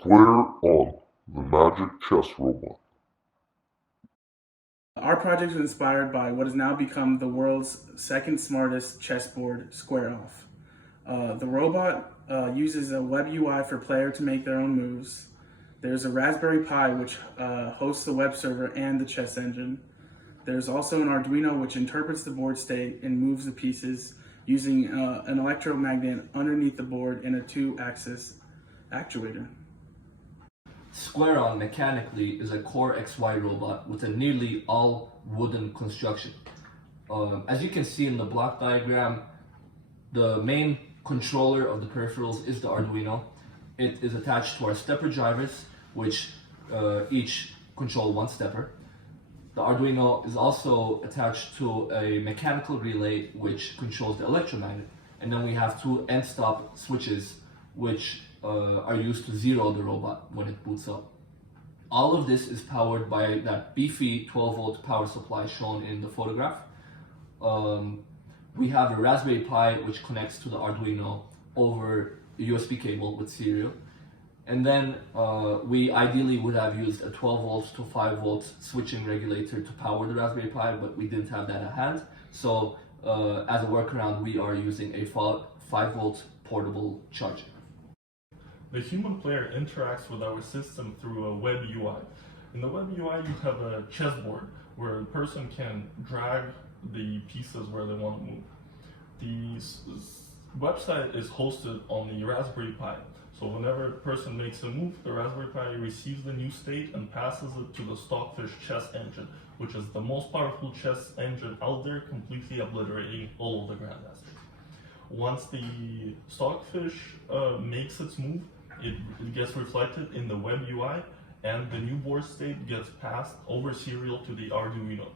Square on the Magic Chess Robot. Our project was inspired by what has now become the world's second smartest chessboard, Square Off. The robot uses a web UI for player to make their own moves. There's a Raspberry Pi which hosts the web server and the chess engine. There's also an Arduino which interprets the board state and moves the pieces using an electromagnet underneath the board and a 2-axis actuator. Square-On mechanically is a Core XY robot with a nearly all wooden construction. As you can see in the block diagram, the main controller of the peripherals is the Arduino. It is attached to our stepper drivers, which each control one stepper. The Arduino is also attached to a mechanical relay which controls the electromagnet. And then we have two end-stop switches which are used to zero the robot when it boots up. All of this is powered by that beefy 12-volt power supply shown in the photograph. We have a Raspberry Pi which connects to the Arduino over a USB cable with serial. And then we ideally would have used a 12 volts to 5 volts switching regulator to power the Raspberry Pi, but we didn't have that at hand. So as a workaround, we are using a 5 volt portable charger. The human player interacts with our system through a web UI. In the web UI, you have a chessboard where a person can drag the pieces where they want to move. The website is hosted on the Raspberry Pi. So whenever a person makes a move, the Raspberry Pi receives the new state and passes it to the Stockfish chess engine, which is the most powerful chess engine out there, completely obliterating all of the grandmasters. Once the Stockfish makes its move, it gets reflected in the web UI, and the new board state gets passed over serial to the Arduino.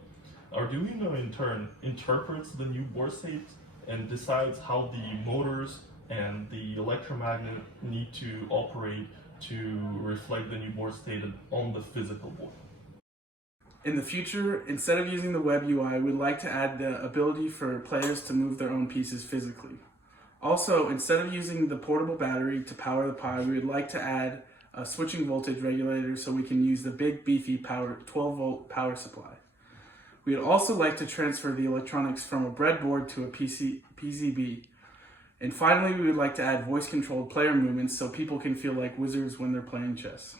Arduino in turn interprets the new board state and decides how the motors and the electromagnet need to operate to reflect the new board state on the physical board. In the future, instead of using the web UI, we'd like to add the ability for players to move their own pieces physically. Also, instead of using the portable battery to power the Pi, we would like to add a switching voltage regulator so we can use the big beefy 12-volt power supply. We would also like to transfer the electronics from a breadboard to a PCB. And finally, we would like to add voice-controlled player movements so people can feel like wizards when they're playing chess.